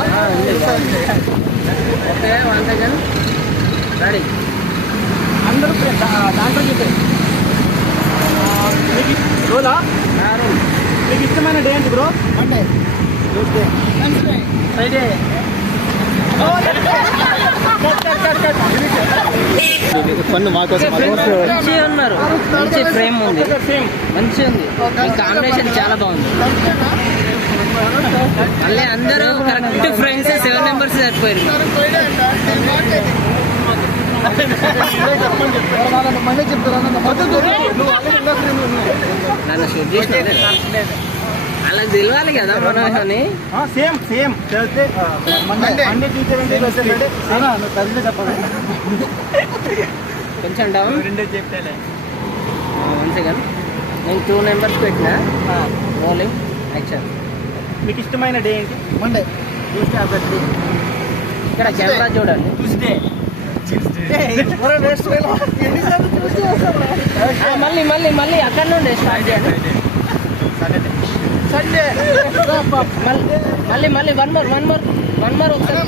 ఉందా? Okay 1 second ready. అందరూ దాంట్లో చెప్పే మీకు రోలా మీకు ఇష్టమైన డే ఏంటి బ్రో? Monday, Tuesday, Friday. పన్ను మాకోసం మంచిగా ఉన్నారు. మంచి ఫ్రేమ్ ఉంది, మంచిగా ఉంది. ఈ కాంబినేషన్ చాలా బాగుంది. మళ్ళీ అందరూ కరెక్ట్ ఫ్రెండ్స్ 7 మెంబర్స్ సరిపోయారు. నన్ను షూట్ చేసిన అలా తెలియాలి కదా మనం అని. సేమ్ సేమ్ కొంచెం డౌన్. 2 చెప్తాలే. 1 సెకండ్. నేను 2 నెంబర్స్ పెట్టినా. Rolling action. మీకు ఇష్టమైన డే ఏంటి? Monday, Tuesday, Wednesday. ఇక్కడ కెమెరా చూడండి. ట్యూస్డే. మళ్ళీ మళ్ళీ మళ్ళీ అక్కడ నుండి స్టార్ట్ చేయండి. సండే. మళ్ళీ మళ్ళీ వన్ మోర్ ఒకసారి.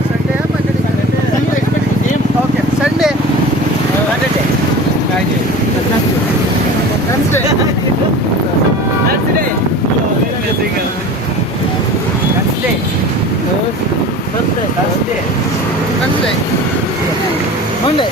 Sunday, okay. Sunday, Wednesday, Wednesday, Wednesday, Monday.